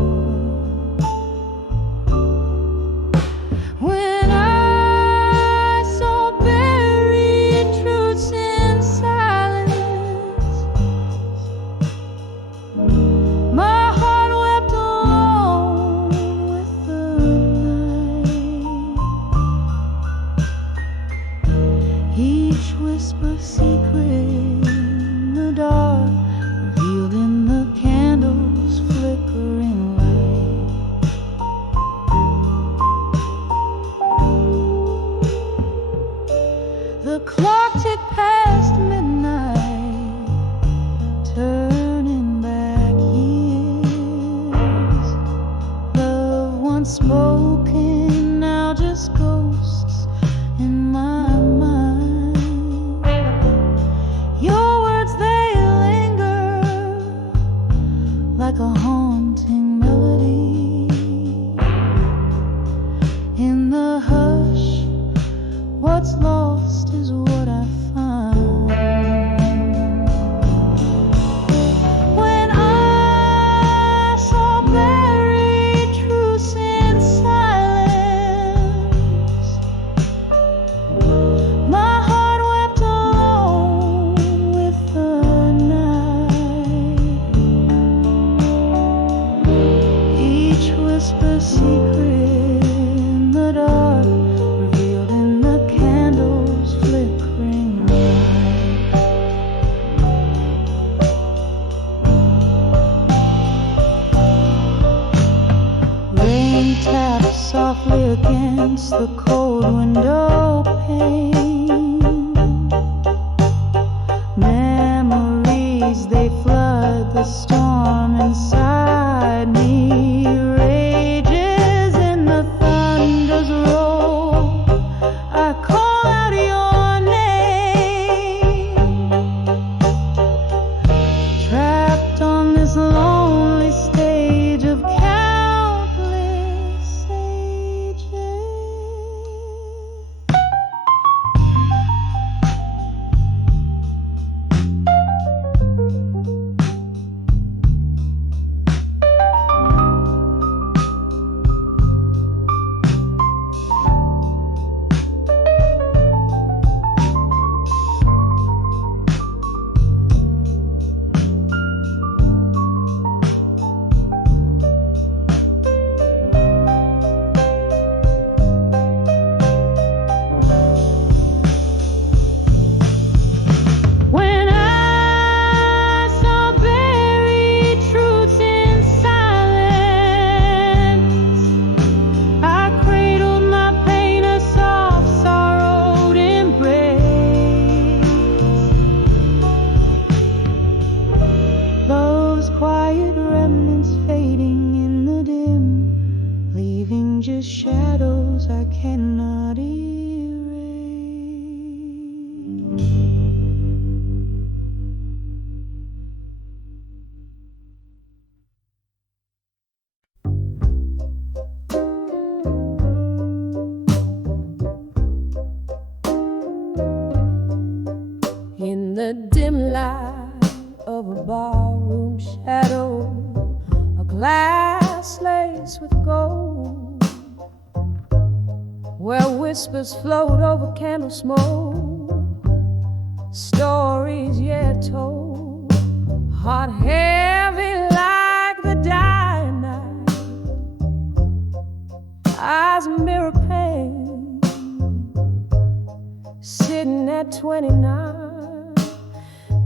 When I saw buried truths in silence, my heart wept alone with the night. Each whisper secret in the dark, revealed in the candle's flickering light. The clock ticked past midnight, turning back years. Love once spoken, now just ghosts in my mind. Your words, they linger like a haunting melody. In the hush, what's lost is what I find. When I saw buried truths in silence, my heart wept alone with the night. Each whisper secret in the dark, revealed in the candle's flickering light. Rain taps softly against the cold window pane. Memories, they flood the storm inside me. Rages in the thunder's roll. I call out your name. Trapped on this lonely stage of countless ages. When I saw buried truths in silence, I cradled my pain, a soft sorrowed embrace. Love's quiet remnants fading in the dim, leaving just shadows I cannot erase. In the dim light of a barroom shadow, a glass laced with gold, where whispers float over candle smoke, stories yet told, heart heavy like the dying night, eyes mirror pain, sitting at 29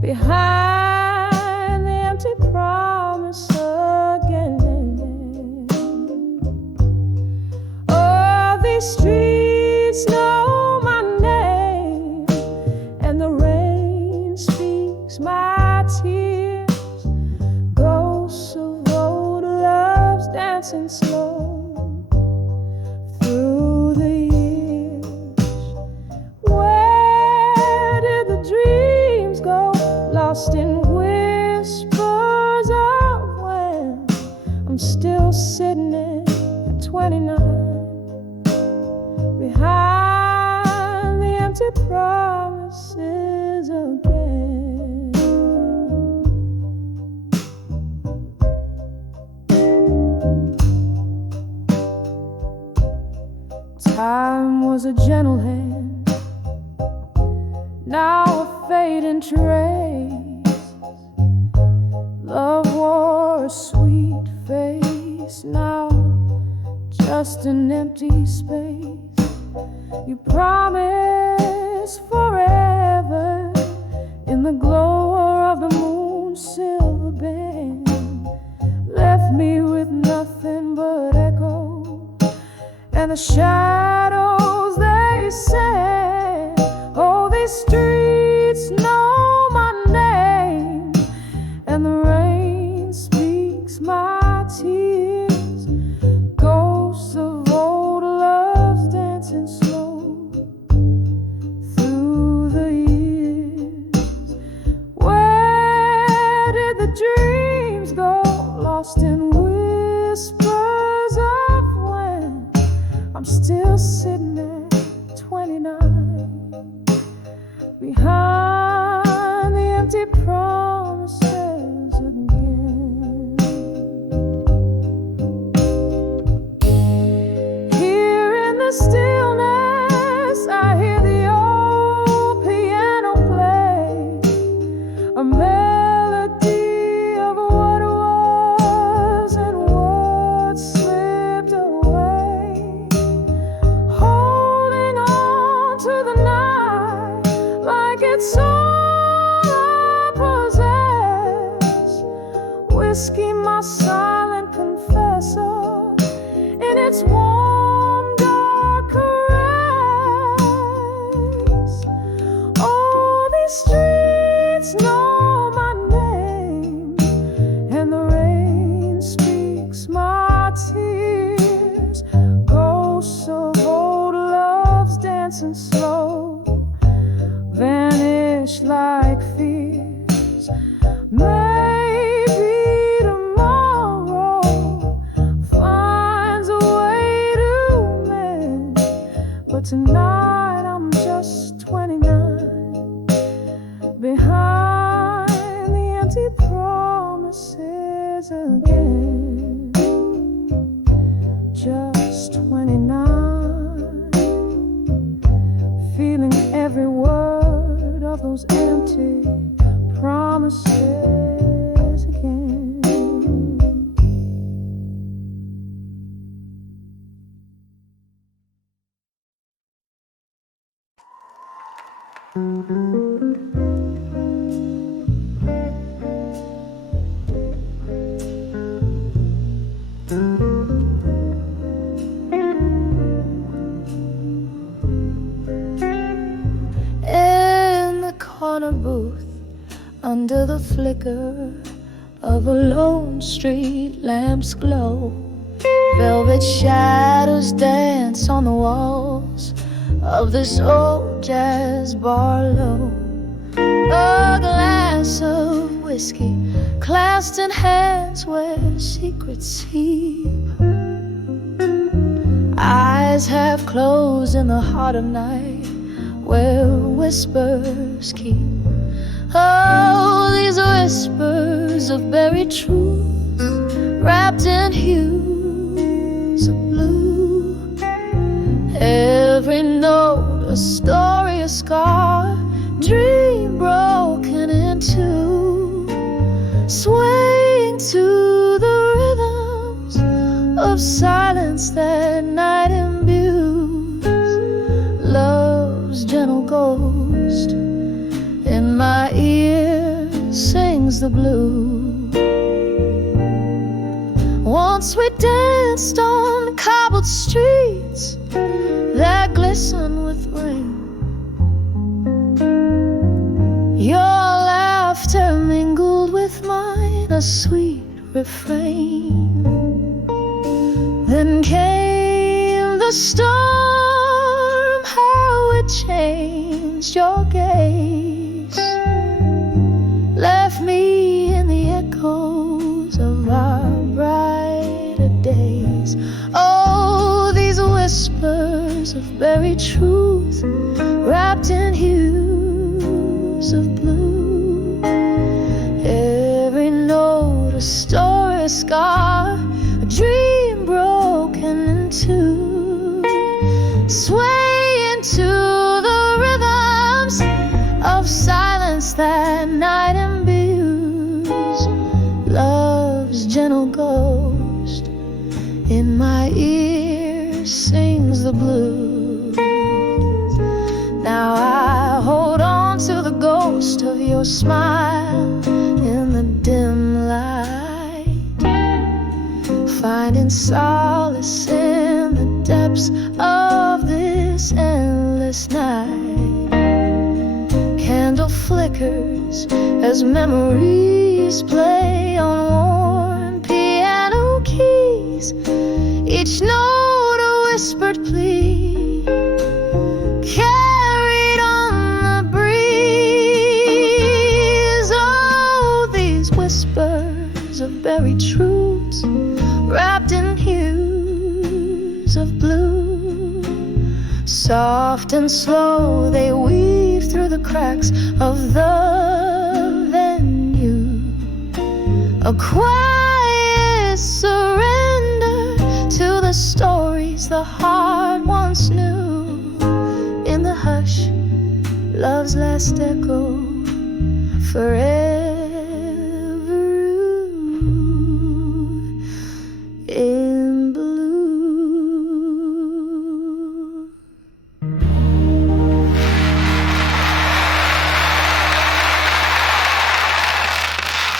behind the empty promise again. Oh, these streets know my name, and the rain speaks my tears, ghosts of old love. dancing slow through the years. Where did the dreams go? Lost in whispers of when I'm still sitting at 29 behind the empty promises again. Time was a gentle hand, now a fading trace. Love wore a sweet face, now just an empty space. You promised forever in the glow of the moon's silver band, left me with nothing but echo and the shadows. They said, oh, these streets know my name, and the rain speaks my tears. Ghosts of old loves dancing slow through the years. Where did the dreams go? Lost in whispers of when I'm still sitting at 29 behind the empty promises again. Here in the stillness, I hear the old piano play a melody of what was and what slipped away, holding on to the night like it's all I possess. Whiskey, my silent confessor, in its warm, dark caress. Oh, these streets know my name, and the rain speaks my tears. Ghosts of old loves dancing slow vanish like fears. Maybe tomorrow finds a way to mend, but tonight I'm just 29 behind the empty promises again. Just 29, feeling every word of those empty promises again. In the corner booth, under the flicker of a lone street lamp's glow, velvet shadows dance on the walls of this old jazz bar low. A glass of whiskey clasped in hands where secrets sleep, eyes half closed in the heart of night where whispers keep. Oh, these whispers of buried truth wrapped in hues of blue. Every note a story, a scar, dream broken in two, swaying to the rhythms of silence that night imbues. Love's gentle ghost in my ear sings the blue. Once we danced on cobbled streets that glisten with rain. Your laughter mingled with mine, a sweet refrain. Then came the storm, how it changed your gaze, left me in the echoes of our brighter days. Oh, these whispers of buried truth, wrapped in hues of blue. Every note a story scar, a dream broken in two. Sway into the rhythms of silence that night imbues. Love's gentle ghost in my ear sings the blues. Now I hold on to the ghost of your smile in the dim light, finding solace in the depths of this endless night. Candle flickers as memories play on worn piano keys, each note a whispered plea, carried on the breeze. Oh, these whispers of buried truths, wrapped in hues of blue. Soft and slow they weave through the cracks of the venue, a quiet surrender to the stories the heart once knew. In the hush, love's last echo forever.